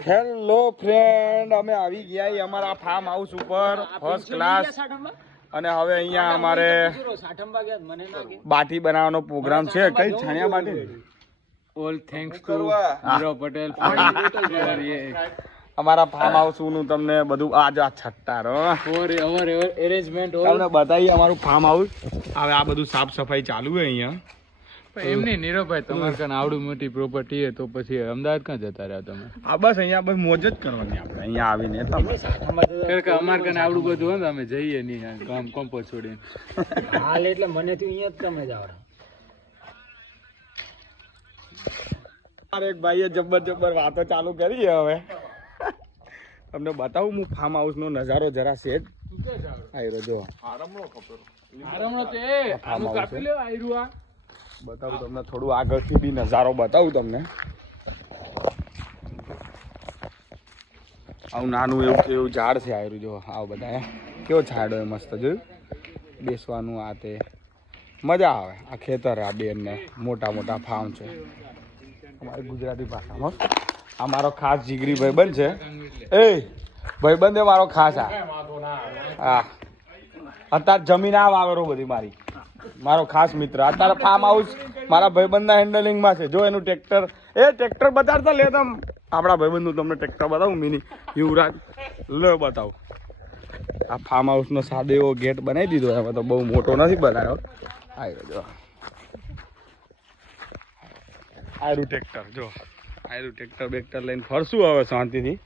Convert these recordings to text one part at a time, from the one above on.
Hello friend, અમે આવી ગયા અમારા ફાર્મ હાઉસ ઉપર ફર્સ્ટ ક્લાસ. અને હવે અહીંયા અમારે બાટી બનાવવાનો પ્રોગ્રામ છે. કઈ છાણિયા બાટી? All thanks to Hiro Patel. અમારા ફાર્મ હાઉસ નું તમને બધું આજ આ છટ્ટારો ફોર અવર અરેન્જમેન્ટ તમને બતાવીએ અમારું ફાર્મ હાઉસ. હવે આ બધું સાફ સફાઈ ચાલુ છે અહીંયા. એમને નીરવભાઈ તમારે કાન આવડું મોટી પ્રોપર્ટી છે તો પછી અમદાવાદ ક્યાં જતા રહ્યા તમે? આ બસ અહીંયા બસ મોજ જ કરવાની આપણે અહીંયા આવીને. અમારે કાન આવડું બધું હોય ને અમે જઈએ નહીં કામ કોમ્પો છોડીને હાલ એટલે મને તો અહીંયા જ તમે જ આવડે. મારે એક ભાઈએ જબ્બર વાતો ચાલુ કરી છે. હવે તમને બતાવું હું ફાર્મ હાઉસ નો નજારો જરા છે જ. આયરો જો આરામનો ખબર આરામનો તે આનું કાપી લે આયરું આ બતાવું તમને થોડું આગળથી બી નજારો બતાવું તમને. આવું નાનું એવું ઝાડ છે આયરું જો. આવું બધા કેવો છાંયડો હોય મસ્ત જોયું. બેસવાનું આ તે મજા આવે. આ ખેતર આ બેન ને મોટા ફાર્મ છે અમારી ગુજરાતી ભાષામાં. આ મારો ખાસ જીગરી ભાઈબંધ છે. એ ભાઈબંધ એ મારો ખાસ. હા અત્યારે જમીન આ વાવેરો બધી મારો ખાસ મિત્ર. અત્યારે ફાર્મ હાઉસ મારા ભાઈબંધના હેન્ડલિંગમાં છે. જો એનું ટ્રેક્ટર બતાડતા લે તમ આપણા ભાઈબંધનું તમને ટ્રેક્ટર બતાવું મિની યુવરાજ લે બતાવું. આ ફાર્મ હાઉસનો સાદો એવો ગેટ બનાવી દીધો. એમાં તો બહુ મોટો નથી બનાવ્યો. જો આયરું ટ્રેક્ટર જો. આયરું ટ્રેક્ટર બેક્ટર લઈને ફરશું હવે શાંતિથી.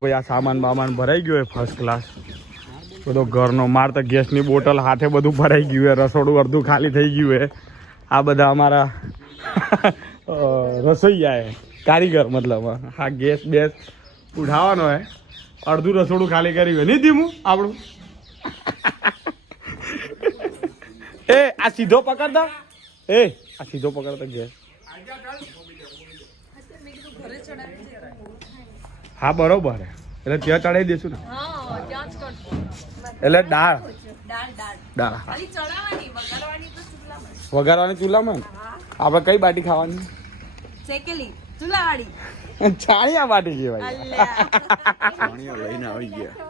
ભાઈ આ સામાન ભરાઈ ગયો હોય ફર્સ્ટ ક્લાસ બધો ઘરનો. માર તો ગેસની બોટલ હાથે બધું ભરાઈ ગયું હોય. રસોડું અડધું ખાલી થઈ ગયું હોય. આ બધા અમારા રસોઈયા કારીગર મતલબ હા ગેસ બેસ ઉઠાવવાનો હોય. અડધું રસોડું ખાલી કર્યું હોય નહીં ધીમું આપણું. એ આ સીધો પકડતા આ સીધો પકડતા ગેસ. હા બરોબર એટલે ત્યાં ચડાવી દેશું ને. એટલે દાળ વઘારવાની ચૂલામાં. આપણે કઈ બાટી ખાવાની? છાણિયા બાટી કહેવાય.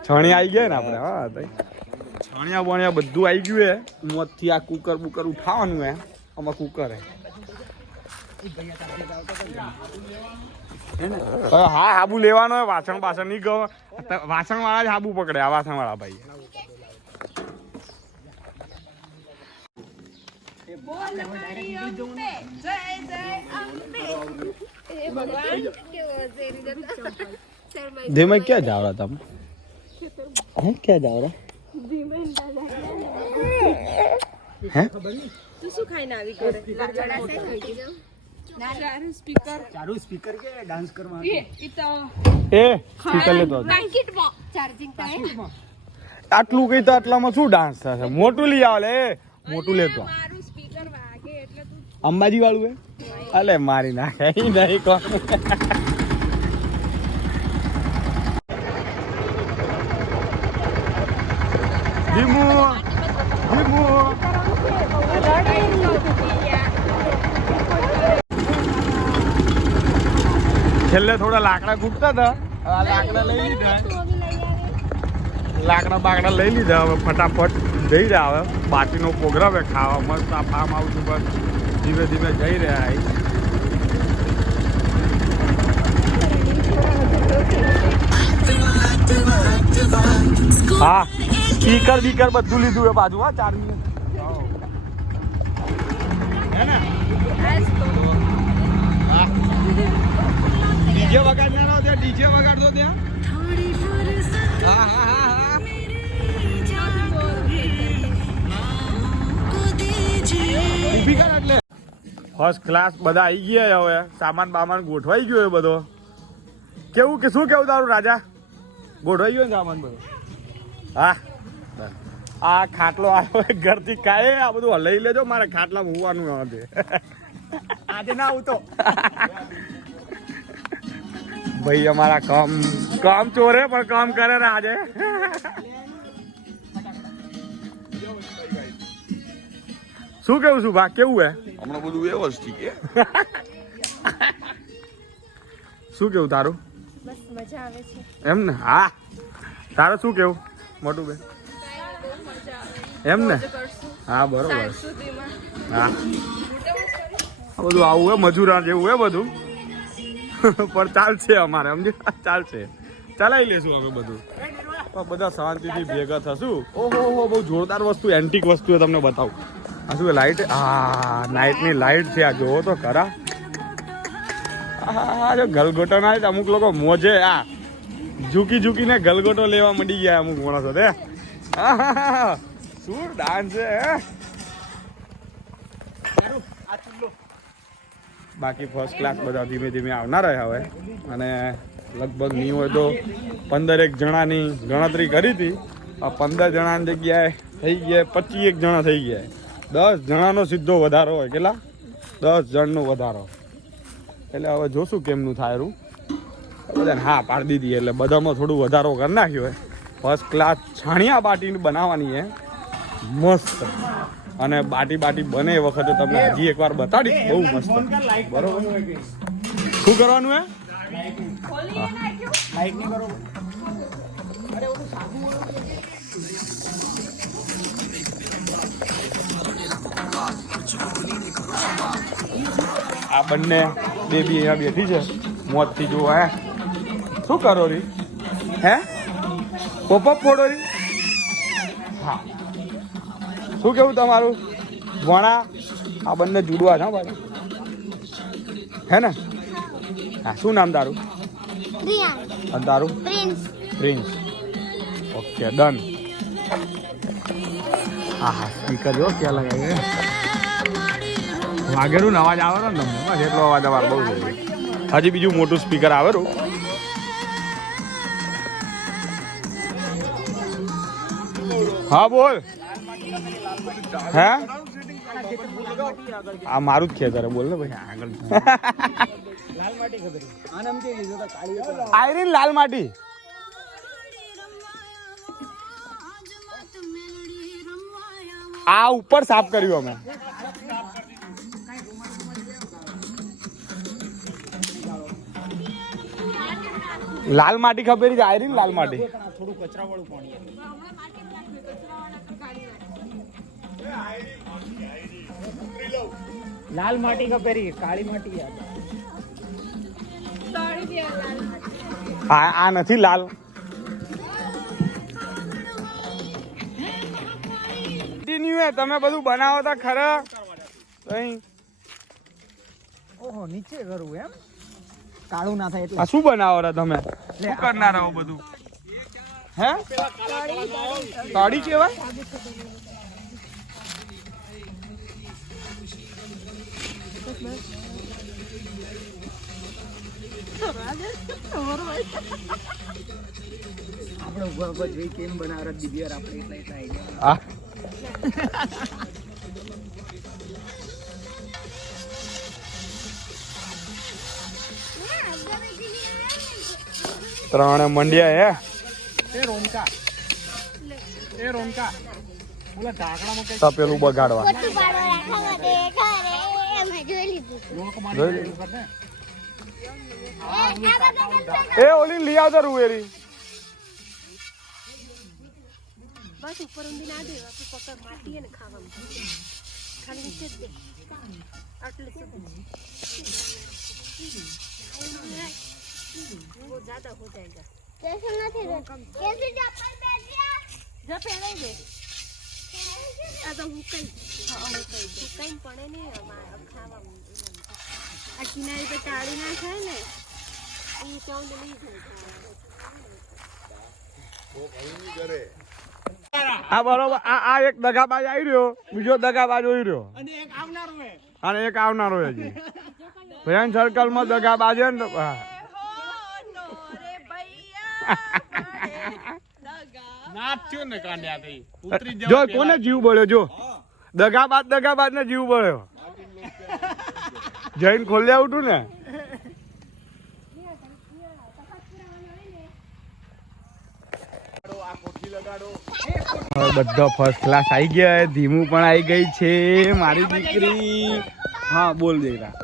છાણિયા આવી ગયા ને આપણે. હા છાણિયા બણિયા બધું આવી ગયું હે. મોતથી આ કુકર બુકર ઉઠાવવાનું હે. આમાં કુકર હે. હા હાબુ લેવાનો હોય. વાસણ બાસણ નહીં ગયો. વાસણ વાળા જ હાબુ પકડે. આ વાસણ વાળા ભાઈ ધીમે ક્યાં જાવ રહ્યા તમે? ક્યાં જાવ રહ્યા? હે તું શું ખાઈને આવી ઘરે? ચારું સ્પીકર કે ડાન્સ કરવા આટલું કઈ તો આટલામાં શું ડાન્સ થશે? મોટું લઈ આવે મોટું લેતો. અંબાજી વાળું હે? અલે મારી નાખે નહીં કોણ. છેલ્લે થોડા લાકડા ખૂટતા હતા. લાકડા લઈ લીધા. લાકડા બાકડા લઈ લીધા. હવે ફટાફટ જઈ રહ્યા. હવે બાટીનો પ્રોગ્રામ હે ખાવા મસ્ત. આ ફાર્મ હાઉસ ઉપર ધીમે ધીમે જઈ રહ્યા. હા સ્પીકર બીકર બધું લીધું હે બાજુ. હા 4 મિનિટ ડીજે વગાડનારો ત્યાં ડીજે વગાડતો ત્યાં. હા હા હા હા એટલે ફર્સ્ટ ક્લાસ બધા આવી ગયા. હવે સામાન બામાન ગોઠવાઈ ગયો બધો. કેવું કે શું કેવું તારું રાજા? ગોઠવાઈ ગયો ને સામાન બધો? હા આ ખાટલો આવ્યો ઘરથી કાંઈ. આ બધું લઈ લેજો. મારે ખાટલામાં હોવાનું આજે ના આવતો. ભાઈ અમારા કામ ચોરે પણ કામ કરે ને આજે. શું કેવું છું ભાગ? કેવું હે? હમણાં બધું વ્યવસ્થિત છે. શું કેવું તારું? બસ મજા આવે છે. એમ ને? હા. તારે શું કેવું મોટું બેન? એમ ને? હા બરોબર. હા આ બધું આવું હે મજૂરા જેવું હે બધું પણ ચાલશે અમારે સમજે ચાલશે ચલાવી લેશું અમે બધું પણ બધા શાંતિથી ભેગા થશું. ઓહો બહુ જોરદાર વસ્તુ એન્ટિક વસ્તુ તમને બતાવું. આ શું લાઇટ? હા નાઇટની લાઇટ છે. આ જોવો તો ખરા. હા જો ગલગોટો ના અમુક લોકો મોજે આ ઝૂકીને ગલગોટો લેવા માંડી ગયા અમુક માણસો તે. શું ડાન્સ છે હે. બાકી ફર્સ્ટ ક્લાસ બધા ધીમે ધીમે આવનાર હવે અને લગભગ નહીં હોય તો 15 જણાની ગણતરી કરી હતી. આ 15 જણાની જગ્યાએ થઈ ગયા 25 જણા થઈ ગયા. 10 જણાનો સીધો વધારો હોય. કેટલા? 10 જણનો વધારો. એટલે હવે જોશું કેમનું થાય રૂ. બધાને હા પાડી દીધી એટલે બધામાં થોડું વધારો કરી નાખ્યો હોય. ફર્સ્ટ ક્લાસ છાણિયા બાટી બનાવવાની હે મસ્ત. અને બાટી બને એ વખતે તમને હજી એકવાર બતાડીશ. બહુ મસ્ત. બરોબર. શું કરવાનું હે? આ બંને બેબી અહીંયા બેઠી છે મોજથી જોવા. હે શું કરો રી? હે પોપઅપ ફોડો રી? હા શું કેવું તમારું? વણા આ બંને જુડવા છે ભાઈ. હે ને? હા શું નામ તારું? અને તારું? પ્રિન્સ. Okay done. હા સ્પીકર જો ક્યાં લગાવે વાગેરું ને અવાજ આવે ને તમને બસ એટલો અવાજ અમારે બહુ છે. હજી બીજું મોટું સ્પીકર આવેલું. હા બોલ. હે આ મારું જ ખેતર બોલ ને ભાઈ આગળ. આયરીન લાલ માટી. આ ઉપર સાફ કર્યું અમે. લાલ માટી ખબર છે? આયરીન લાલ માટી. થોડું કચરા વાળું પાણી. લાલ માટી ખપેરી કાળી માટી. આ નથી લાલ. તમે બધું બનાવો તા ખરા. ઓહો નીચે કરું એમ કાળું ના થાય એટલે. આ શું બનાવો રા તમે? શું કરનારા હો બધું? હે કાળી કેવા? આપણે ઉભા જોઈ કેમ બનાવરા દીદી યાર આપણે એટલા આઈડિયા. આ ત્રણે મંડિયા હે. એ રોનકા ઓલા ઢાકણામાં કઈ તપેલું બગાડવા. એ ઓલી લઈ આવતા રૂવેરી. બસ ઉપર ઊંધી ના દેવા પકડ માટી ને ખાવાનું ખાલી નીચે જ દે આટલે वो ज्यादा हो जाएगा कैसे नहीं कैसे जापान बैठ गया जा पहले दे आ तो हुकई हां हुकई पड़े नहीं अब खावा आ किनारे पे टाड़ी ना खाए ने ई चाउंड नहीं खाए वो भाई करे આ બરોબર. આ એક દગાબાજ આવી રહ્યો, બીજો દગાબાજ આવી રહ્યો અને એક આવનારો હજી. ફ્રેન્ડ સર્કલમાં દગાબાજ હે ને. જો કોને જીવ બળ્યો? જો દગાબાજ ને જીવ બળ્યો. જઈને ખોલ્યા ઉઠું ને. બધા ફર્સ્ટ ક્લાસ આવી ગયા. ધીમું પણ આવી ગઈ છે મારી દીકરી. હા બોલ દેરા.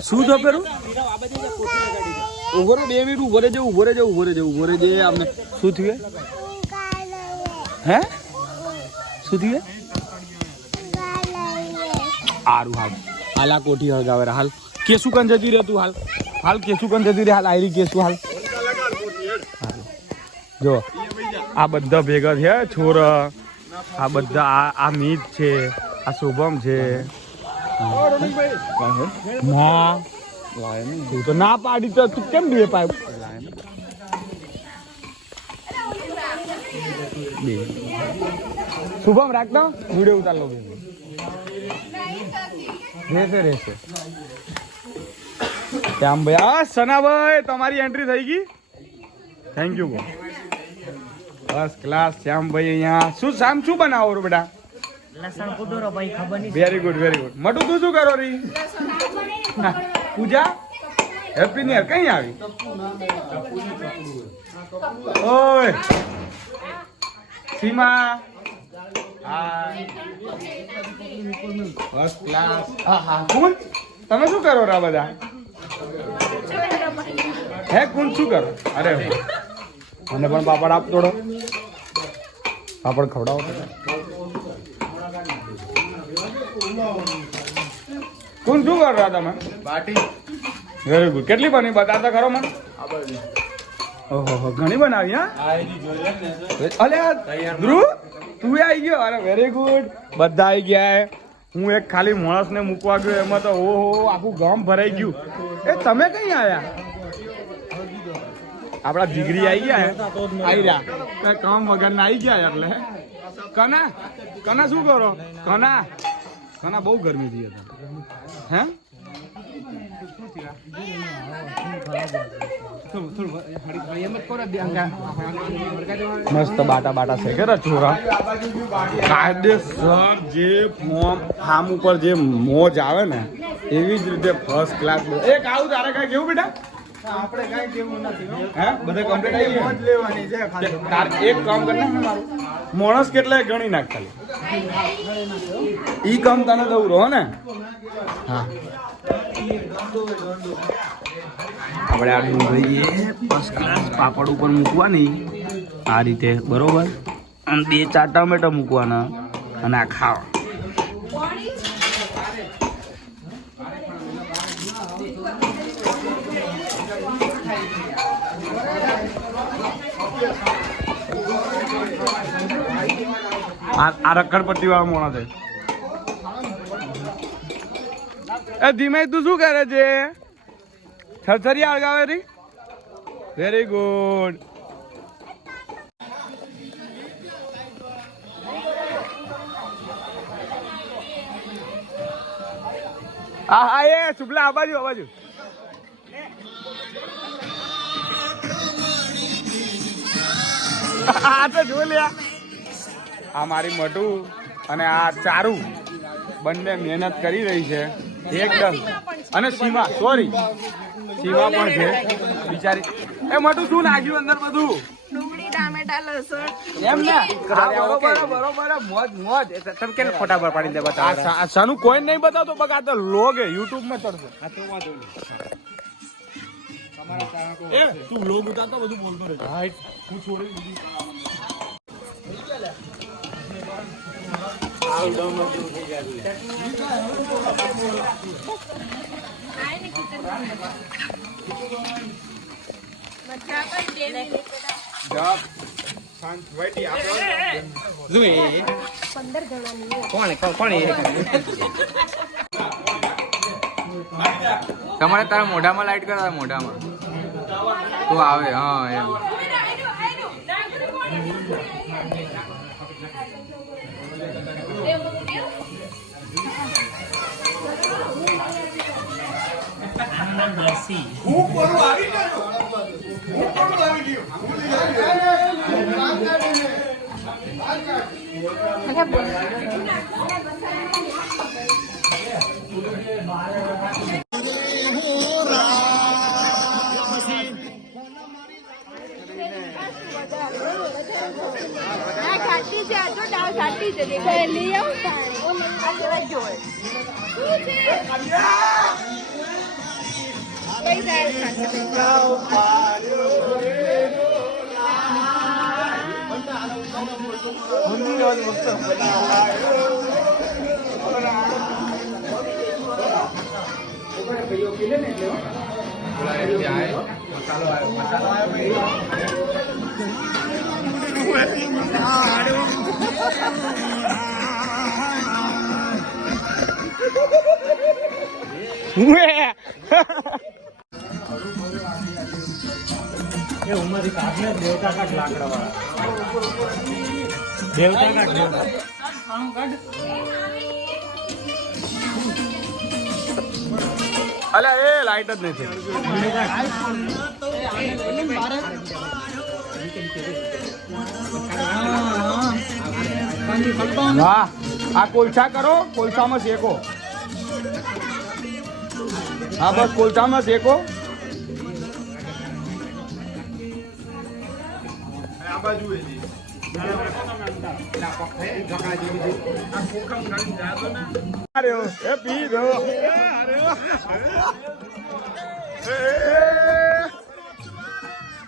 શું થયું પેલું ઉભો રે 2 મિનિટ ઉભો રહેજે આમને શું થયું હે શું થયું આરું હાલ આ કોઠી હળગાવે હાલ કેસુ કન જતી રહે તું હાલ કેસુ કન જતી રહે હાલ આયરી કેસુ હાલ જો આ બધા ભેગા થયા છોર આ બધા આ મીત છે આ શુભમ છે ના તું તો ના પાડી તો તું કેમ બે પાઇપ શુભમ રાખતો વિડીયો ઉતાર લો રહેશે શ્યામ ભાઈ સનાભાઈ તમારી એન્ટ્રી થઈ ગઈ થેન્ક યુ ફર્સ્ટ ક્લાસ શ્યામ ભાઈ અહીંયા શું બનાવો રો બેટા લસણ કુટોરો ભાઈ ખબર નહીં વેરી ગુડ મટુ તું શું કરો રી પૂજા હેપી ન્યુ યર કઈ આવી ઓય સીમા ફર્સ્ટ ક્લાસ કુંજ તમે શું કરો રા બધા હે કુંજ શું કરો અરે મને પણ પાપડ આપ થોડો પાપડ ખવડાવો કુંજ શું કરો રા તમે બાટી વેરી ગુડ કેટલી બની બતાતા ખરો મને ઓહો ઘણી બનાવી હા અલે ધ્રુવ તું આવી ગયો અરે વેરી ગુડ બધા આવી ગયા હું એક ખાલી માણસને મૂકવા ગયો એમાં તો ઓહો આખું ગામ ભરાઈ ગયું એ તમે કઈ આવ્યા આપડા દીકરી આવી ગયા આવી રહ્યા કામ વગર ના આવી ગયા એટલે કના શું કરો કના બહુ ગરમી થઈ હતા હે મસ્ત બાટા છે કે ચોરા કાયદેસર જે ફાર્મ ઉપર જે મોજ આવે ને એવી જ રીતે ફર્સ્ટ ક્લાસ એક આવું તારે કઈ કેવું બેટા આપણે કઈ કેવું નથી હે બધા કમ્પ્લીટ આવી ગયા લેવાની છે ખાલી તાર એક કામ કરને મારું માણસ કેટલાય ગણી નાખ ખાલી ઈ કામ તને દઉં રહો ને હા આપણે આ ડુંગળી ફર્સ્ટ ક્લાસ પાપડ ઉપર મૂકવાની આ રીતે બરોબર અને 2-4 ટમેટો મૂકવાના અને આ ખાવા આ રખડપટ્ટી વાળો મોણો છે એ ધીમે તું શું કરે છે છરછરી આળગાવે રી વેરી ગુડ હા એ શુક્લા આ બાજુ આ તો જો લ્યા આ મારી મટુ અને આ ચારુ બંને મહેનત કરી રહી છે એકદમ અને સીમા પણ છે બિચારી એ મટુ શું નાખ્યું અંદર બધું ડુંગળી ટામેટા લસણ એમ ને બરોબર મોજ તમે કેને ફોટા પર પાડી દે બતા આ સાનું કોઈ નહીં બતાવતો બકા આ તો લોગ હે YouTube માં ચડશે આ તો વાંધો નહીં એ તું લોગ ઉતારતો બધું બોલતો રહે હાઈટ હું છોડી દીધી તમારે તારા મોઢામાં લાઈટ કરા મોઢામાં તો આવે હા એમ ઘાટી છે આ તો ડાળ ઘાટી છે દેખાય લઈ આવ પાણી ઓ મને આ જરા જોય શું છે એ ઉંમરથી કાઢને દેવતા કાઢ લાકડા વાળા દેવતા કાઢ દેવતા અલ્યા એ લાઈટ જ નથી. વાહ, આ કોલસા કરો, કોલસામાં શેકો. હા બસ કોલસામાં શેકો.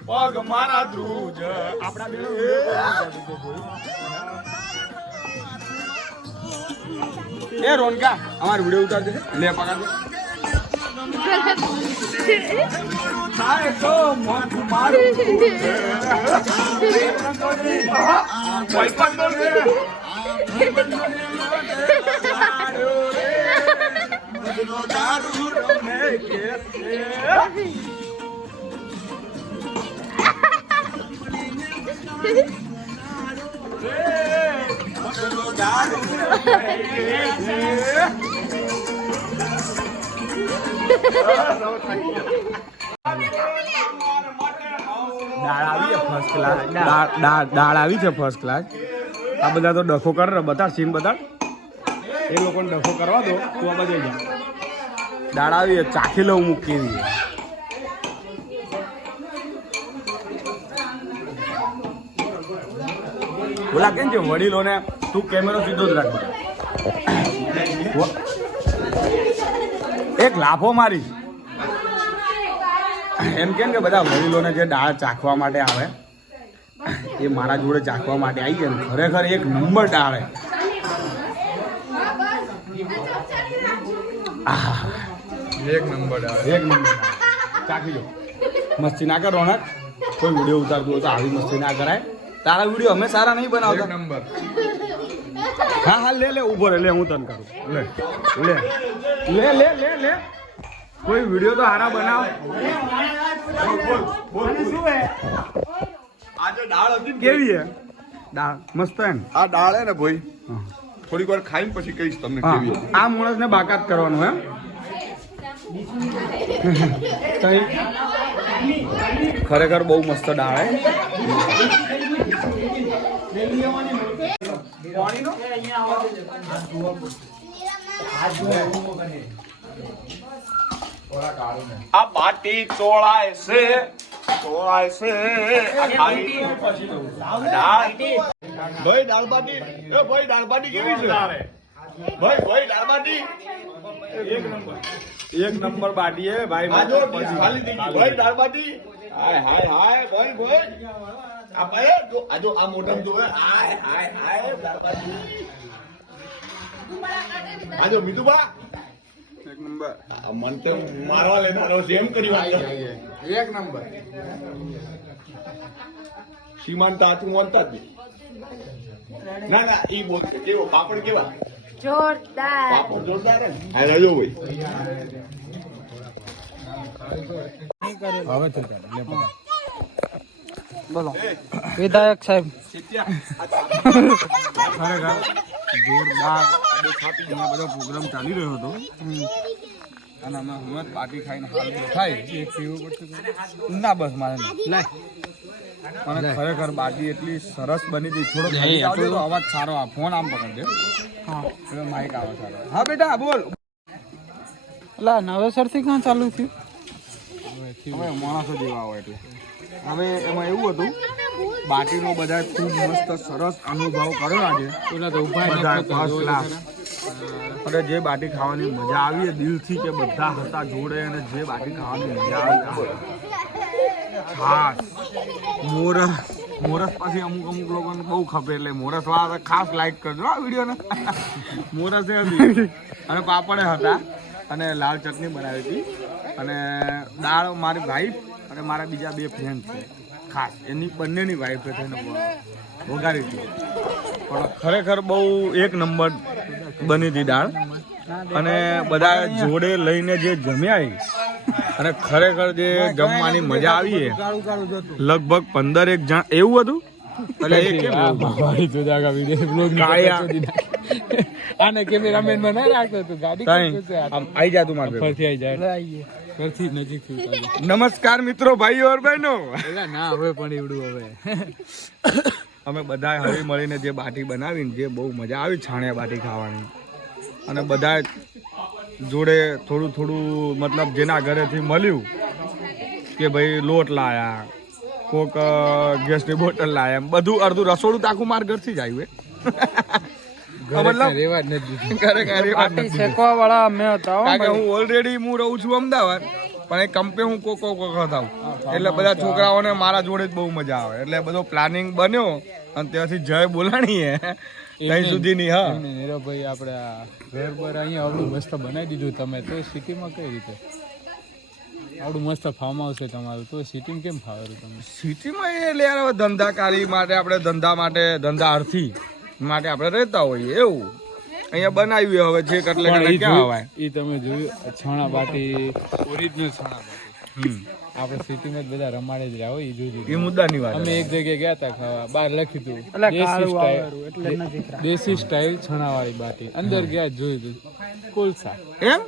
પગ મારા ધ્રુજ આપણા એ રોનકા અમાર વિડીયો ઉતાર દે લે પકડ થાય તો મન મારું કોઈ પણ દારૂ રમે કે દાળ આવી છે ફર્સ્ટ ક્લાસ. આ બધા તો ડખો કરે બતાડ સીન બતાડ એ લોકોને ડખો કરવા દો તું આ બધે જા. દાળ આવી ચાખી લઉં મૂકી દઈએ. બોલા કેમ છે વડીલોને તું કેમેરો સીધો જ રાખ. એક લાફો મારી એમ કેમ કે બધા વડીલોને જે દાળ ચાખવા માટે આવે એ મારા જોડે ચાખવા માટે આવી ગયા. ખરેખર એક નંબર દાળ એક નંબર ચાખી લો. મસ્તી ના કર રોનક, કોઈ વિડીયો ઉતારતું હોય તો આવી મસ્તી ના કરાય. તારા વિડીયો અમે સારા નહીં બનાવતા. નંબર હા હા લે લે ઉભો રે લે હું તને કરું લે લે લે લે લે લે કોઈ વિડીયો તો સારા બનાવ. આજે દાળ હતી કેવી હે? દાળ મસ્ત હે ને? આ દાળ હે ને ભાઈ થોડીક વાર ખાઈને પછી કહીશ તમને કેવી હતી. આ માણસને બાકાત કરવાનું હે. ખરેખર બહુ મસ્ત દાળ હે. આ બાટી ચોળાય છે ભાઈ દાળ બાટી ભાઈ દાળ બાટી કેવી છે ભાઈ દાળ બાટી એક નંબર બાટી હે ભાઈ. ભાઈ દાળ બાટી હાય હાય હાય ભાઈ આ ભાઈ આ મોઢમ જો હાય હાય હાય દાળ બાટી. આજો મીતુબા એક નંબર. મન તો મારવા લેવાનો છે એમ કરી વાત એક નંબર. સીમાંત હાથું વાંચતા જ ના ના ઈ બોલ કેવો પાપડ કેવા જોરદાર. પાપડ જોરદાર હે. હા રાજો ભાઈ હવે તો બોલો વિધાયક સાહેબ ખરેખર જોરદાર બધો પ્રોગ્રામ ચાલી રહ્યો હતો અને અમે હમણાં પાર્ટી ખાઈને હાલ થાય એક પીવું પડતું ના બસ મારે નહીં અને ખરેખર બાટી એટલી સરસ બની હતી. થોડો અવાજ સારો આ ફોન આમ પકડજે. હા માઇક આવે સારો. હા બેટા બોલ. એટલે નવેસરથી ક્યાં ચાલુ થયું? હવે માણસો જેવા આવે એટલે હવે એમાં એવું હતું બાટીનો બધા ખૂબ મસ્ત સરસ અનુભવ કર્યો આજે. પેલા તો ઉભા બધા ફર્સ્ટ ક્લાસ અને જે બાટી ખાવાની મજા આવી દિલથી કે બધા હતા જોડે અને જે બાટી ખાવાની મજા આવી ખાસ મોરસ પછી અમુક લોકોને બહુ ખપે એટલે મોરસ વાળા ખાસ લાઈક કરજો આ વિડીયોને. મોરસ હતી અને પાપડે હતા અને લાલ ચટણી બનાવી હતી અને દાળ મારી વાઈફ અને મારા બીજા 2 ફ્રેન્ડ છે ખાસ એની બંનેની વાઈફે થઈને વઘારી હતી. પણ ખરેખર બહુ 1 નંબર બની હતી દાળ અને બધા જોડે લઈને જે જમ્યા અને ખરેખર જે જમવાની મજા આવી લગભગ 15 જણ એવું હતું. એટલે એ કેમ આને કેમેરામેન માં ના રાખતો તું ગાડી આવી જા તું મારે ફરથી આવી જાય ફરથી નજીક નમસ્કાર મિત્રો ભાઈઓ और બહેનો. ના હવે પણ એવડું હવે અમે બધા હળી મળીને જે બાટી બનાવીને જે બહુ મજા આવી છાણિયા બાટી ખાવાની અને બધા જોડે થોડું મતલબ જેના ઘરેથી મળ્યું કે ભાઈ લોટ લાયા કોક ગેસની બોટલ લાયા એમ બધું અડધું રસોડું તો આખું માર ઘરથી જ આવ્યું હું ઓલરેડી હું રહું છું અમદાવાદ પણ એ કંપે હું કોક વખત આવું એટલે બધા છોકરાઓને મારા જોડે જ બહુ મજા આવે એટલે બધો પ્લાનિંગ બન્યો અને ત્યાંથી જય બોલાણીએ ત્યાં સુધી ની. હા નીરવભાઈ આપણે ઘર પર અહીંયા આવડું મસ્ત બનાવી દીધું તમે તો સિટીમાં કઈ રીતે આવડું મસ્ત ફાર્મ હાઉસ છે તમારું તો સિટીમાં કેમ ફાવેલું તમે? સિટીમાં એટલે યાર ધંધાકારી માટે આપણે ધંધા અર્થી માટે આપણે રહેતા હોઈએ એવું અહીંયા બનાવ્યું હવે છે એટલે ક્યાં આવાય એ તમે જોયું છાણા બાટી ઓરિજિનલ છાણા બાટી આપણે સિટીમાં જ બધા રમાડે જ રહ્યા હોય એ જોયું એ મુદ્દાની વાત. અમે એક જગ્યાએ ગયા હતા ખાવા બહાર લખ્યું હતું દેશી સ્ટાઇલ છણાવાળી બાટી અંદર ગયા જોયું હતું કોલસા એમ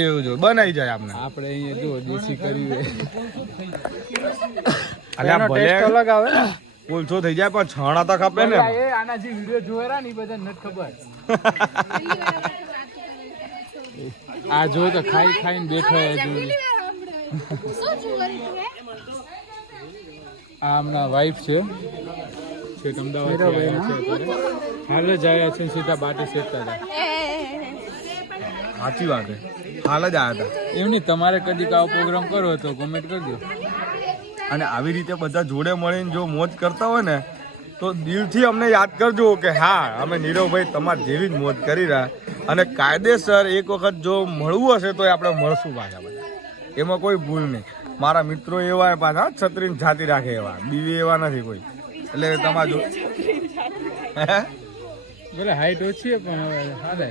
એવું જો બનાવી જાય આપણે અહીંયા જો દેશી કરી અલગ આવે કોલસો થઈ જાય પણ છાણા તો ખપે ને. આના જે વિડીયો જોયેલા ને એ બધા નથી ખબર આ જો તો ખાઈને બેઠો આ હમણાં વાઈફ છે અમદાવાદ હાલ જ આવ્યા છે સીધા બાટી શેકતા હતા. સાચી વાત છે હાલ જ આવ્યા હતા એમ નહીં તમારે કદી આવો પ્રોગ્રામ કરો તો કોમેન્ટ કરજો. અને આવી રીતે બધા જોડે મળીને જો મોજ કરતા હોય ને તો દિલથી અમને યાદ કરજો કે હા અમે નીરવભાઈ તમારી જેવી જ મોજ કરી રહ્યા અને કાયદેસર એક વખત જો મળવું હશે તો આપણે મળશું પાછા બધા એમાં કોઈ ભૂલ નહીં. મારા મિત્રો એવા પાછા છત્રીને છાતી રાખે એવા બીવી એવા નથી કોઈ એટલે તમારે બોલે હાઈટ ઓછી પણ હવે હાલે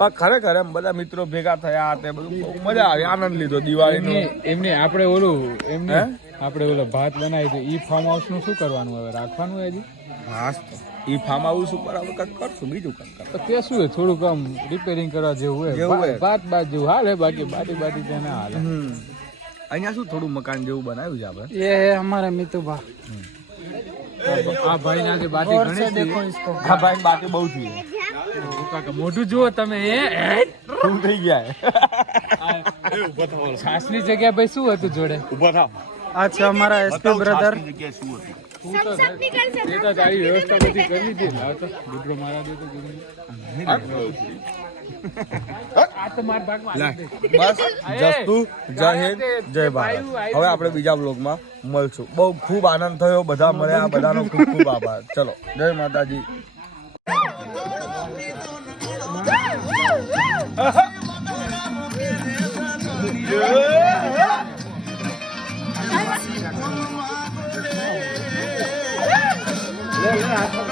પણ ખરેખર એમ બધા મિત્રો ભેગા થયા તે બધું મજા આવી આનંદ લીધો દિવાળીનો. એમને આપણે ઓલો ભાત બનાવી તો ઈ ફાર્મ હાઉસ નું શું કરવાનું હવે રાખવાનું હજી? હા ઈ ફાર્મ હાઉસ ઉપર આપણે કંઈક કરશું બીજું કંઈક તો તે શું હોય થોડુંક આમ રિપેરિંગ કરવા જેવું હોય ભાત જેવું હાલે બાકી બાટી ત્યાં ના હાલે. અહીંયા શું થોડું મકાન જેવું બનાવ્યું છે આપણે ये है हमारा मितुभा આ ભાઈ ના જે બાટી ઘણી હા ભાઈ બાકી બહુ થઈ કાકા મોઢું જુઓ તમે શું થઈ ગયા છાસ ની જગ્યા ભાઈ શું હતું જોડે? ઉભા થાવ अच्छा हमारा एसपी ब्रदर તારી વ્યવસ્થા બધી કરી લીધી. લાવ તો ગુડરો મારા દે તો આ તો માર ભાગમાં બસ જસ્તુ જય હિન્દ જય ભારત. હવે આપણે બીજા બ્લોગમાં મળશું. બહુ ખૂબ આનંદ થયો બધા મળ્યા બધાનો ખૂબ ખૂબ આભાર. ચલો જય માતાજી. Yeah.